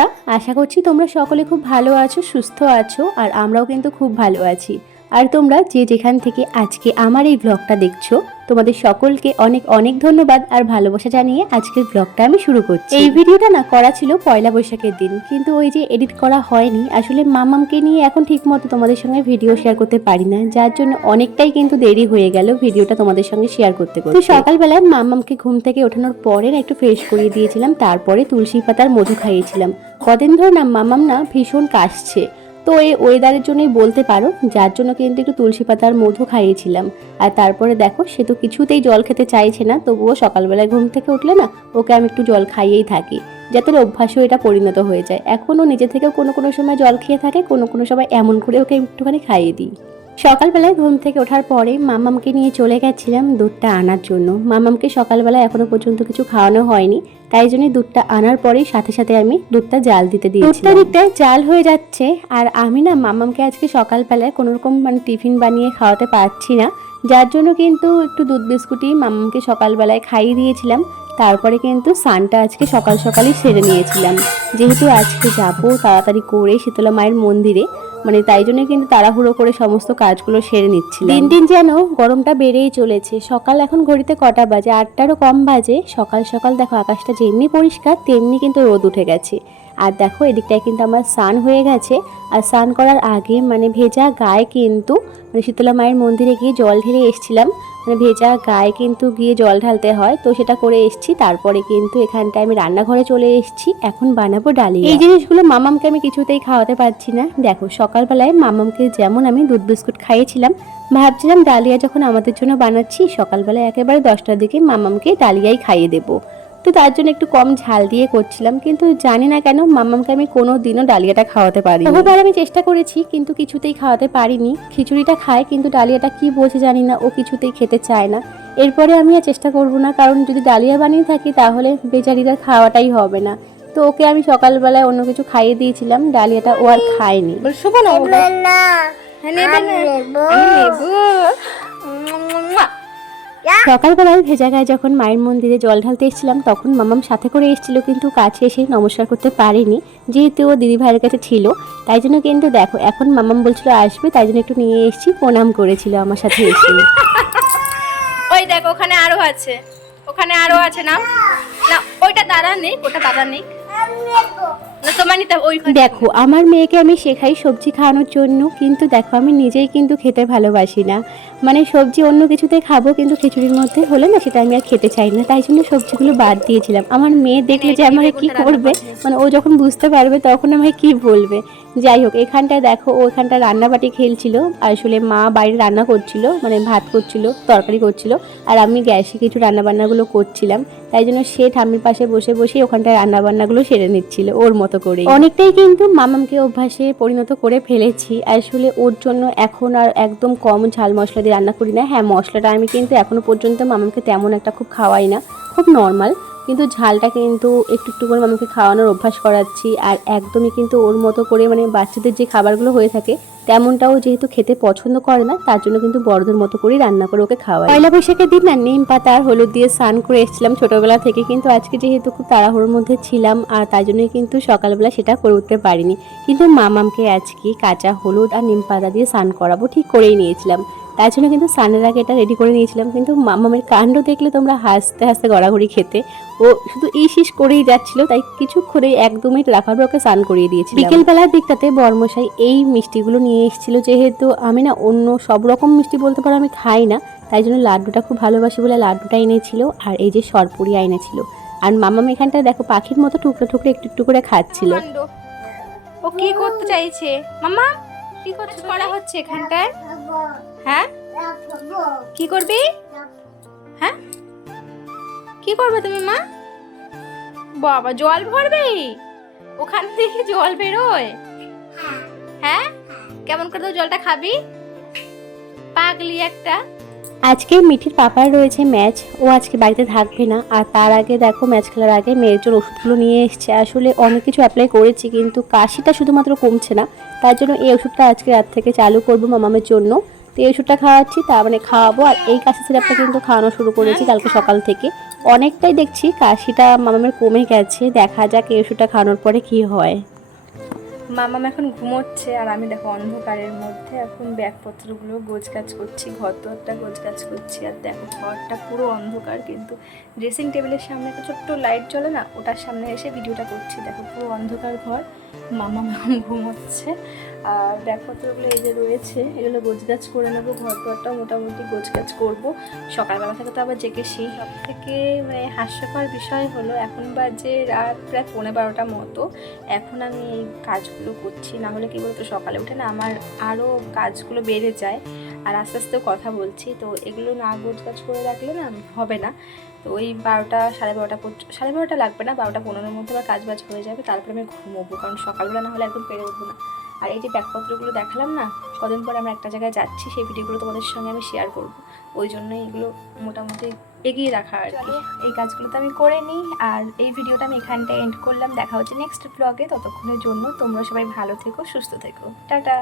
বন্ধুরা, আশা করছি তোমরা সকলে খুব ভালো আছো, সুস্থ আছো। আর আমরাও কিন্তু খুব ভালো আছি। আর তোমরা যে যেখান থেকে আজকে আমার এই ব্লগটা দেখছো, তোমাদের সকলকে অনেক অনেক ধন্যবাদ আর ভালোবাসা জানিয়ে আজকের ব্লগটা আমি শুরু করছি। এই ভিডিওটা না করা ছিল পয়লা বৈশাখের দিন, কিন্তু ওই যে এডিট করা হয়নি। আসলে মামামকে নিয়ে এখন ঠিক মতো তোমাদের সঙ্গে ভিডিও শেয়ার করতে পারি না, যার জন্য অনেকটাই কিন্তু দেরি হয়ে গেল ভিডিওটা তোমাদের সঙ্গে শেয়ার করতে। তো সকালবেলায় মামামকে ঘুম থেকে ওঠানোর পরে একটু ফ্রেশ করিয়ে দিয়েছিলাম, তারপরে তুলসী পাতার মধু খাইয়েছিলাম। কদিন ধরে না মামাম না ভীষণ কাশছে, তো এই ওয়েদারের জন্যই বলতে পারো, যার জন্য কিন্তু একটু তুলসী পাতার মধু খাইয়েছিলাম। আর তারপরে দেখো, সে তো কিছুতেই জল খেতে চাইছে না, তবুও সকালবেলায় ঘুম থেকে উঠলে না ওকে আমি একটু জল খাইয়েই থাকি, যাতে অভ্যাসও এটা পরিণত হয়ে যায়। এখনও নিজে থেকেও কোনো কোনো সময় জল খেয়ে থাকে, কোনো কোনো সময় এমন করে ওকে একটুখানি খাইয়ে দিই। সকালবেলায় ঘুম থেকে ওঠার পরে মামামকে নিয়ে চলে গেছিলাম দুধটা আনার জন্য। মামামকে সকালবেলায় এখনো পর্যন্ত কিছু খাওয়ানো হয়নি, তাই জন্য দুধটা আনার পরেই সাথে সাথে আমি দুধটা জাল দিতে দিয়েছি। দুধটা জাল হয়ে যাচ্ছে, আর আমি না মামামকে আজকে সকালবেলায় কোনো রকম টিফিন বানিয়ে খাওয়াতে পারছি না, যার জন্য কিন্তু একটু দুধ বিস্কুটই মামামকে সকালবেলায় খাইয়ে দিয়েছিলাম। তারপরে কিন্তু স্নানটা আজকে সকাল সকালই সেরে নিয়েছিলাম, যেহেতু আজকে যাবো তাড়াতাড়ি করে শীতলা মায়ের মন্দিরে, তাই জন্য কিন্তু তাড়াহুড়ো করে সমস্ত কাজগুলো সেরে নিচ্ছি। দিন দিন যেন গরমটা বেড়েই চলেছে। সকাল এখন ঘড়িতে কটা বাজে, 8টারও কম বাজে। সকাল সকাল দেখো আকাশটা যেমনি পরিষ্কার তেমনি কিন্তু রোদ উঠে গেছে। আর দেখো এদিকটায় কিন্তু আমার স্নান হয়ে গেছে। আর স্নান করার আগে ভেজা গায়ে কিন্তু শীতলা মায়ের মন্দিরে গিয়ে জল ঢেলে এসেছিলাম। ভেজা গায়ে কিন্তু গিয়ে জল ঢালতে হয়, তো সেটা করে এসেছি। তারপরে কিন্তু এখানটায় আমি রান্নাঘরে চলে এসেছি, এখন বানাবো ডালিয়া। এই জিনিসগুলো মামামকে আমি কিছুতেই খাওয়াতে পারছি না। দেখো সকালবেলায় মামামকে যেমন আমি দুধ বিস্কুট খাইয়েছিলাম, ভাবছিলাম ডালিয়া যখন আমাদের জন্য বানাচ্ছি, সকালবেলায় একেবারে 10টার দিকে মামামকে ডালিয়াই খাইয়ে দেবো। তো তার জন্য একটু কম ঝাল দিয়ে করছিলাম, কিন্তু জানি না কেন মামামকে আমি কোনো দিনও ডালিয়াটা খাওয়াতে পারি। বহুবার আমি চেষ্টা করেছি, কিন্তু কিছুতেই খাওয়াতে পারিনি। খিচুড়িটা খায়, কিন্তু ডালিয়াটা কি বোঝে জানি না, ও কিছুতেই খেতে চায় না। এরপরে আমি আর চেষ্টা করব না, কারণ যদি ডালিয়া বানিয়ে থাকি তাহলে বেচারিটার খাওয়াটাই হবে না। তো ওকে আমি সকালবেলায় অন্য কিছু খাইয়ে দিয়েছিলাম, ডালিয়াটা ও আর খায়নি। সকালবেলায় ভেজা গায়ে যখন মায়ের মন্দিরে জল ঢালতে এসেছিলাম, তখন মামাম সাথে করে এসেছিল, কিন্তু কাছে এসে নমস্কার করতে পারিনি, যেহেতু ও দিদি ভাইয়ের কাছে ছিল। তাই জন্য কিন্তু দেখো এখন মামাম বলছিল আসবে, তাই জন্য একটু নিয়ে এসেছি, প্রণাম করেছিল আমার সাথে এসে। ওই দেখো ওখানে আরো আছে, ওখানে আরো আছে। না না ওইটা দাদা নেই, ওটা দাদা নেই। দেখো আমার মেয়েকে আমি শেখাই সবজি খাওয়ানোর জন্য, কিন্তু দেখো আমি নিজেই কিন্তু খেতে ভালোবাসি না। সবজি অন্য কিছুতে খাবো, কিন্তু খিচুড়ির মধ্যে হলে না সেটা আমি আর খেতে চাই না, তাই জন্য সবজিগুলো বাদ দিয়েছিলাম। আমার মেয়ে দেখলে যে আমাকে কি করবে, ও যখন বুঝতে পারবে তখন আমাকে কি বলবে। যাই হোক, এখানটায় দেখো ও এখানটায় রান্নাবাটি খেলছিল। আসলে মা বাইরে রান্না করছিল, ভাত করছিল, তরকারি করছিল, আর আমি গ্যাসে কিছু রান্নাবান্নাগুলো করছিলাম। তাই জন্য সে ঠাম্মির পাশে বসে বসে ওখানটায় রান্নাবান্নাগুলো সেরে নিচ্ছিল ওর মতো করে। অনেকটাই কিন্তু মামামকে অভ্যাসে পরিণত করে ফেলেছি। আসলে ওর জন্য এখন আর একদম কম ঝাল মশলা দিয়ে রান্না করি না। হ্যাঁ, মশলাটা আমি কিন্তু এখনো পর্যন্ত মামামকে তেমন একটা খুব খাওয়াই না, খুব নর্মাল, কিন্তু ঝালটা কিন্তু একটু একটু করে মামাকে খাওয়ানোর অভ্যাস করাচ্ছি। আর একদমই কিন্তু ওর মতো করে বাচ্চাদের যে খাবারগুলো হয়ে থাকে তেমনটাও যেহেতু খেতে পছন্দ করে না, তার জন্য কিন্তু বড়দের মতো করেই রান্না করে ওকে খাওয়াই। পয়লা বৈশাখের দিন না নিম পাতা আর হলুদ দিয়ে স্নান করে এসেছিলাম ছোটবেলা থেকে, কিন্তু আজকে যেহেতু খুব তাড়াহুড়োর মধ্যে ছিলাম, আর তাই জন্যই কিন্তু সকালবেলা সেটা করে উঠতে পারিনি। কিন্তু মামামকে আজকে কাঁচা হলুদ আর নিম পাতা দিয়ে স্নান করাবো ঠিক করেই নিয়েছিলাম, তার জন্য কিন্তু স্নানের আগে এটা রেডি করে নিয়েছিলাম। কিন্তু মামামের কাণ্ড দেখলে তোমরা হাসতে হাসতে গড়াগড়ি খেতে। ও শুধু ইস করেই যাচ্ছিল, তাই কিছুক্ষণেই 1-2 মিনিট রাখার পর ওকে স্নান করিয়ে দিয়েছি। বিকেলবেলার দিকটাতে বরমশাই এই মিষ্টিগুলো নিয়ে এসেছিল, যেহেতু আমি না অন্য সব রকম মিষ্টি বলতে পারো আমি খাই না, তাই জন্য লাড্ডুটা খুব ভালোবাসি বলে লাড্ডুটা এনেছিল, আর এই যে সরপুরি এনেছিল। আর মামাম এখানটা দেখো পাখির মতো টুকরো টুকরো একটু একটু করে খাচ্ছিল। ও কি করতে চাইছে মামা? কি করা হচ্ছে এখানটায়? হ্যাঁ, কি করবি? হ্যাঁ, কি করবে তুমি মা? বাবা জল ভরবে, ওখান থেকে জল বেরোয়? হ্যাঁ, কেমন করে তো জলটা খাবি? পাগলি একটা। আজকে মিঠির পাপার রয়েছে ম্যাচ, ও আজকে বাড়িতে থাকবে না। আর তার আগে দেখো ম্যাচ খেলার আগে মেয়ের জন্য ওষুধগুলো নিয়ে এসছে। আসলে অনেক কিছু অ্যাপ্লাই করেছি, কিন্তু কাশিটা শুধুমাত্র কমছে না, তার জন্য এই ওষুধটা আজকে রাত থেকে চালু করবো মামামের জন্য। তো এই ওষুধটা খাওয়াচ্ছি, তার মানে খাওয়াবো। আর এই কাশি সিরাপটা কিন্তু খাওয়ানো শুরু করেছি কালকে সকাল থেকে। অনেকটাই দেখছি কাশিটা মামামের কমে গেছে, দেখা যাক এই ওষুধটা খাওয়ানোর পরে কি হয়। মামাম এখন ঘুমোচ্ছে আর আমি দেখো অন্ধকারের মধ্যে এখন ব্যাগপত্রগুলো গোছগাছ করছি, ঘর দরটা গোছগাছ করছি। আর দেখো ঘরটা পুরো অন্ধকার, কিন্তু ড্রেসিং টেবিলের সামনে একটা ছোট্ট লাইট জ্বলে না, ওটার সামনে এসে ভিডিওটা করছি। দেখো পুরো অন্ধকার ঘর, মামাম এখন ঘুমোচ্ছে। আর ব্যাগপত্রগুলো এই যে রয়েছে, এগুলো গোছগাছ করে নেবো। ঘর দরটাও মোটামুটি গোছগাছ করবো। সকালবেলা থেকে তো আবার জেগে সেই সব থেকে মানে হাস্যকর বিষয় হলো এখন বাজে রাত প্রায় 11:30 মতো। এখন আমি এই কাজগুলো করছি, না হলে কি বলতো সকালে উঠে না আমার আরও কাজগুলো বেড়ে যায়। আর আস্তে আস্তে কথা বলছি, তো এগুলো না গোছগাছ করে রাখলে না হবে না। তো ওই 12টা 12:30 লাগবে না, 12:15-র মধ্যে আমার কাজ বাজ হয়ে যাবে, তারপরে আমি ঘুমোবো, কারণ সকালবেলা না হলে একদম পেরে উঠবো না। আর এই যে ব্যাগপত্রগুলো দেখালাম না, কদিন পরে আমরা একটা জায়গায় যাচ্ছি, সেই ভিডিওগুলো তোমাদের সঙ্গে আমি শেয়ার করব। ওই জন্যই এগুলো মোটামুটি এগিয়ে রাখা আর কি। এই কাজগুলো তো আমি করে নিই, আর এই ভিডিওটা আমি এখানটায় এন্ড করলাম। দেখা হচ্ছে নেক্সট ব্লগে, ততক্ষণের জন্য তোমরা সবাই ভালো থেকো, সুস্থ থেকো, টাটা।